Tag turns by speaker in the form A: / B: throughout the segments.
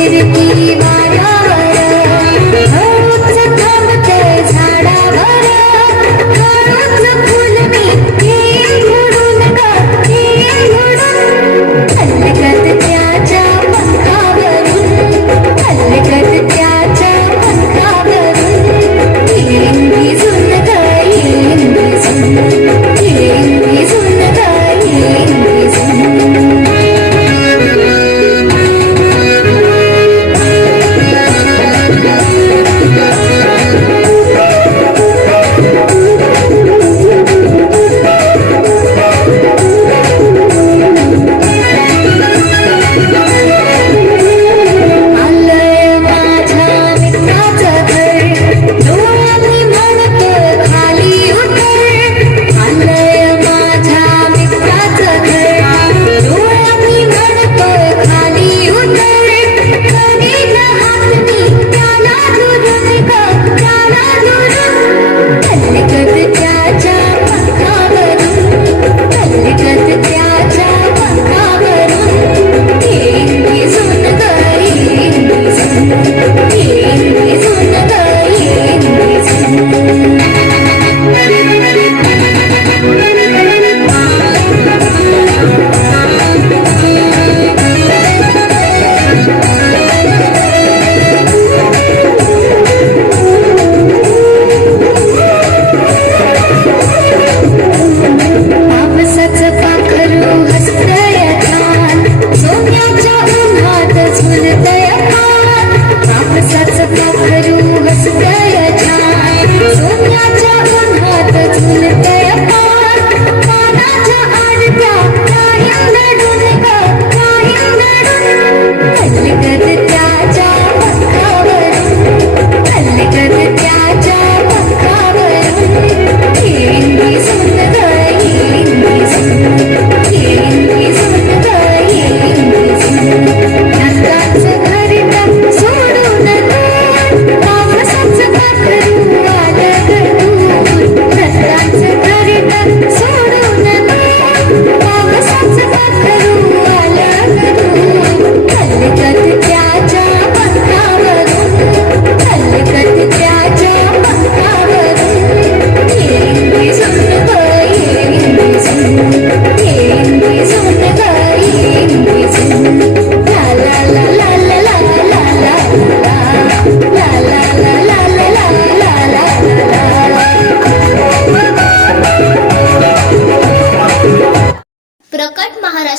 A: তীর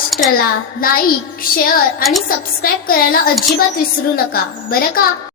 A: पॉडकास्टला like share आणि सबस्क्राईब करायला अजिबात विसरू नका. बरं का?